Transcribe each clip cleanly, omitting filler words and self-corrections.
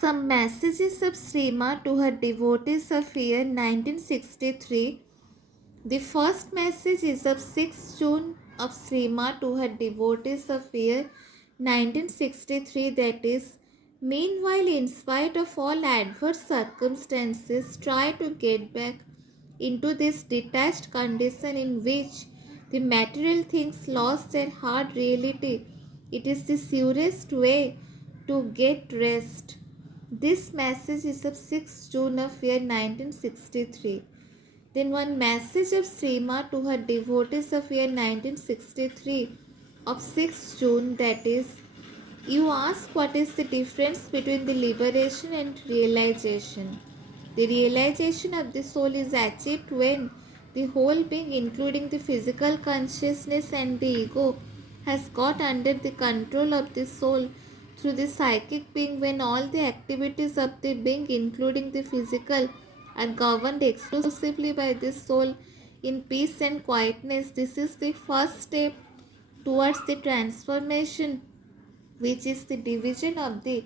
Some messages of Srima to her devotees of year 1963. The first message is of 6 June of Srima to her devotees of year 1963, that is, meanwhile, in spite of all adverse circumstances, try to get back into this detached condition in which the material things lost their hard reality. It is the surest way to get rest. This message is of 6 June of year 1963. Then one message of Srima to her devotees of year 1963 of 6 June, that is, you ask what is the difference between the liberation and realization. The realization of the soul is achieved when the whole being, including the physical consciousness and the ego, has got under the control of the soul through the psychic being, when all the activities of the being, including the physical, are governed exclusively by the soul in peace and quietness. This is the first step towards the transformation, which is the division of the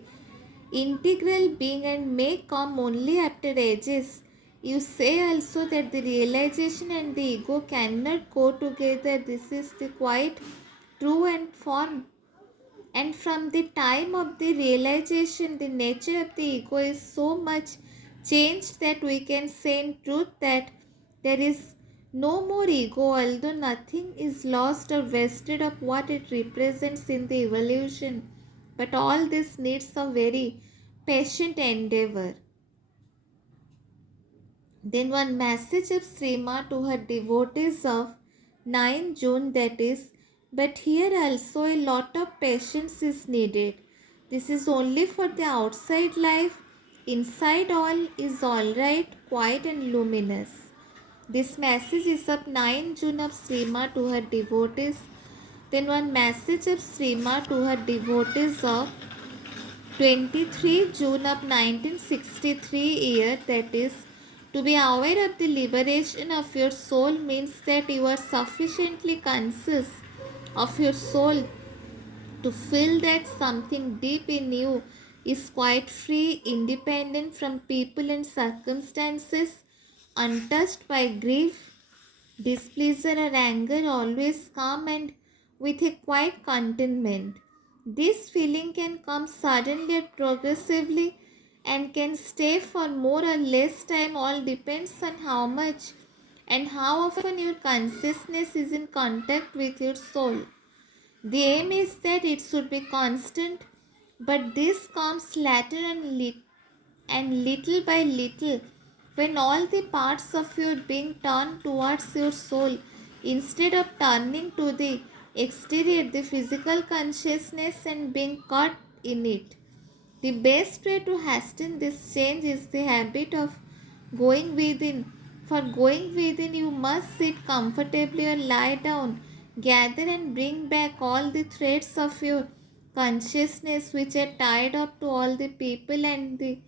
integral being, and may come only after ages. You say also that the realization and the ego cannot go together. This is the quite true and form. And from the time of the realization, the nature of the ego is so much changed that we can say in truth that there is no more ego, although nothing is lost or wasted of what it represents in the evolution. But all this needs a very patient endeavor. Then one message of Srima to her devotees of 9 June, that is, but here also a lot of patience is needed. This is only for the outside life. Inside all is alright, quiet and luminous. This message is of 9 June of Srima to her devotees. Then one message of Srima to her devotees of 23 June of 1963 year, that is, to be aware of the liberation of your soul means that you are sufficiently conscious of your soul to feel that something deep in you is quite free, independent from people and circumstances, untouched by grief, displeasure, or anger, always calm and with a quiet contentment. This feeling can come suddenly or progressively and can stay for more or less time. All depends on how much and how often your consciousness is in contact with your soul. The aim is that it should be constant, but this comes later and little by little, when all the parts of your being turn towards your soul instead of turning to the exterior, the physical consciousness, and being caught in it. The best way to hasten this change is the habit of going within. For going within, you must sit comfortably or lie down, gather and bring back all the threads of your consciousness which are tied up to all the people and the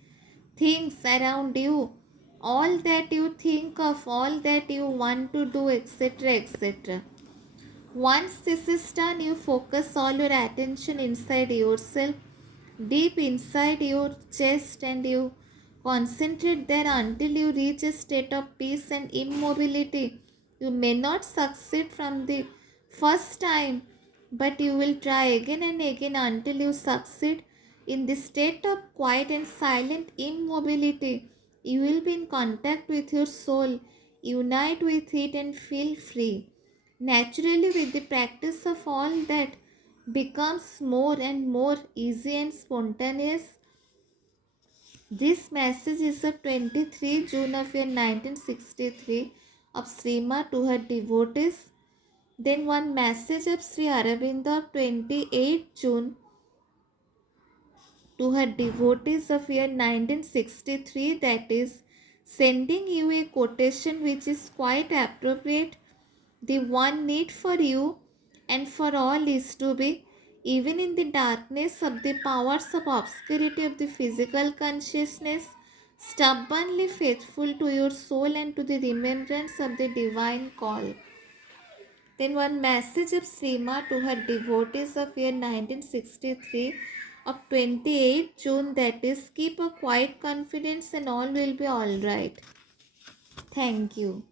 things around you, all that you think of, all that you want to do, etc. etc. Once this is done, you focus all your attention inside yourself, deep inside your chest, and you concentrate there until you reach a state of peace and immobility. You may not succeed from the first time, but you will try again and again until you succeed. In the state of quiet and silent immobility, you will be in contact with your soul, unite with it, and feel free. Naturally, with the practice of all that becomes more and more easy and spontaneous. This message is of 23 June of year 1963 of Srima to her devotees. Then one message of Sri Aurobindo of 28 June to her devotees of year 1963, that is, sending you a quotation which is quite appropriate. The one need for you and for all is to be, even in the darkness of the powers of obscurity of the physical consciousness, stubbornly faithful to your soul and to the remembrance of the divine call. Then one message of Srima to her devotees of year 1963 of 28th June, that is, keep a quiet confidence and all will be alright. Thank you.